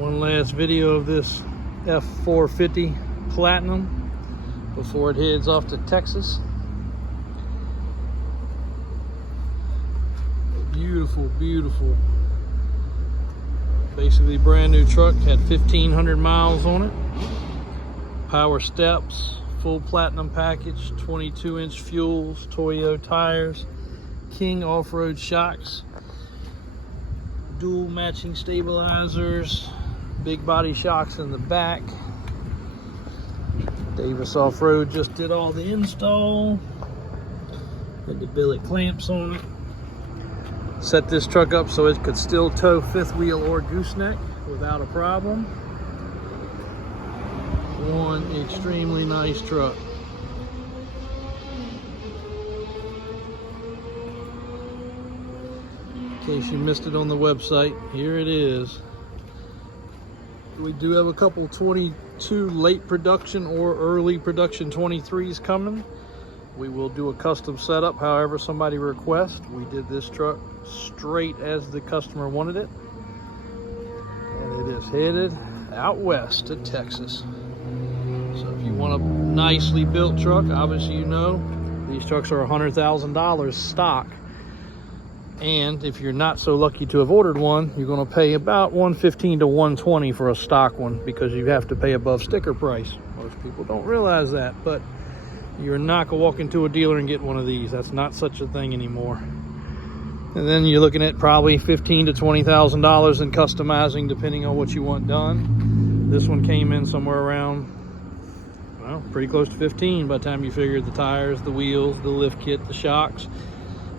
One last video of this F450 Platinum before it heads off to Texas. Beautiful, beautiful. Basically brand new truck, had 1,500 miles on it. Power steps, full platinum package, 22-inch fuels, Toyo tires, King off-road shocks, dual matching stabilizers, big body shocks in the back. Davis Off-Road just did all the install. Had the billet clamps on it. Set this truck up so it could still tow fifth wheel or gooseneck without a problem. One extremely nice truck. In case you missed it on the website, here it is. We do have a couple 22 late production or early production 23s coming. We will do a custom setup however somebody requests. We did this truck straight as the customer wanted it. And it is headed out west to Texas. So if you want a nicely built truck, obviously you know these trucks are $100,000 stock. And if you're not so lucky to have ordered one, you're going to pay about $115 to $120 for a stock one, because you have to pay above sticker price. Most people don't realize that, but you're not going to walk into a dealer and get one of these. That's not such a thing anymore. And then you're looking at probably $15,000 to $20,000 in customizing, depending on what you want done. This one came in somewhere around, well, pretty close to 15 by the time you figured the tires, the wheels, the lift kit, the shocks.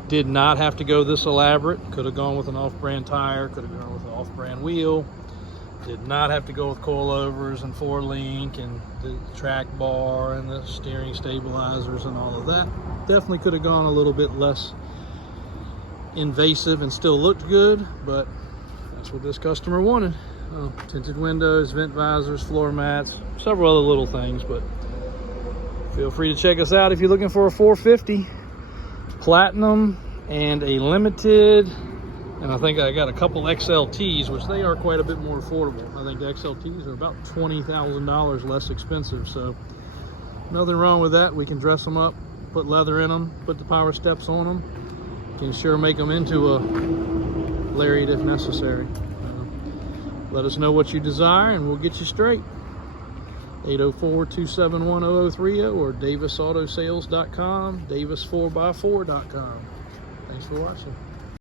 Did not have to go this elaborate. Could have gone with an off-brand tire, could have gone with an off-brand wheel. Did not have to go with coilovers and 4-link and the track bar and the steering stabilizers and all of that. Definitely could have gone a little bit less invasive and still looked good, but that's what this customer wanted. Tinted windows, vent visors, floor mats, several other little things, but feel free to check us out if you're looking for a 450 Platinum and a limited, and I think I got a couple XLTs, which they are quite a bit more affordable. I think the XLTs are about $20,000 less expensive, so nothing wrong with that. We can dress them up, put leather in them, put the power steps on them. Can sure make them into a Lariat if necessary. Let us know what you desire and we'll get you straight. 804-271-0030 or davisautosales.com, davis4x4.com. Thanks for watching.